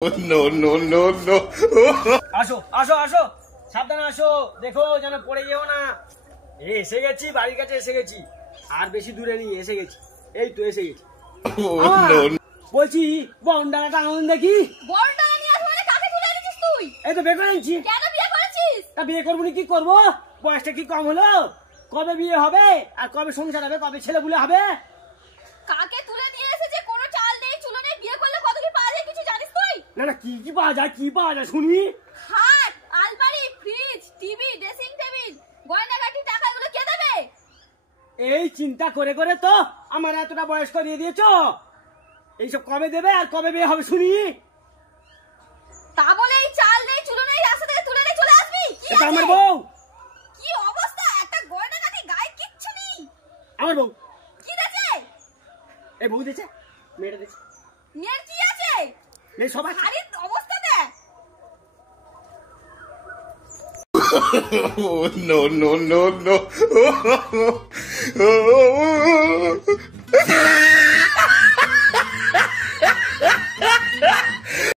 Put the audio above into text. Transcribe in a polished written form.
No, no, no, no. আসো আসো আসো, সাবধানে আসো, দেখো যেন পড়ে যেও না। এসে গেছি, বাড়ির কাছে এসে গেছি, আর বেশি দূরে নেই, এসে গেছি, এই তো এসে গেছি। Oh, no, no. বলছি বন্ডানাটা আনন্দ দেখি। বড়টাকে নিয়ে আসলে কাকে তুলে এনেছিস তুই? এই তো বিয়ে করে আনছি। কেন বিয়ে করেছিস? তা বিয়ে করবো না কি করবো? বয়সটা কি কম হলো? কবে বিয়ে হবে আর কবে সংসার হবে, কবে ছেলে বুলে হবে? কাকে তুলে নিয়ে এসেছে? কোনো চাল নেই চুলো নেই, বিয়ে করলে কত কি পাওয়া যায় কিছু জানিস তুই? না না, কি কি পাওয়া যায়, কি পাওয়া যায় শুনি। খাট, আলমারি, ফ্রিজ, টিভি, ড্রেসিং টেবিল, গয়নাগাটি, টাকা এগুলো কে দেবে? এই চিন্তা করে করে তো আমার এতটা বয়স করিয়ে দিয়েছো। এইসব কবে দেবে আর কবে বিয়ে হবে শুনি। তা বলে এই চাল নেই চুলো নেই রাস্তা থেকে তুলে নিয়ে চলে আসবি? কি এটা আছে? আমার বউ, কি অবস্থা, একটা গয়নাগাটি গায়ে কিচ্ছু নেই। আমার বউ। কি দেখে? এই বউ দিয়েছে, মেয়েটা দিয়েছে, মেয়ের কি আছে? মেয়ে সব আছে। শাড়ির অবস্থা দেখ। Oh, no, no, no, no.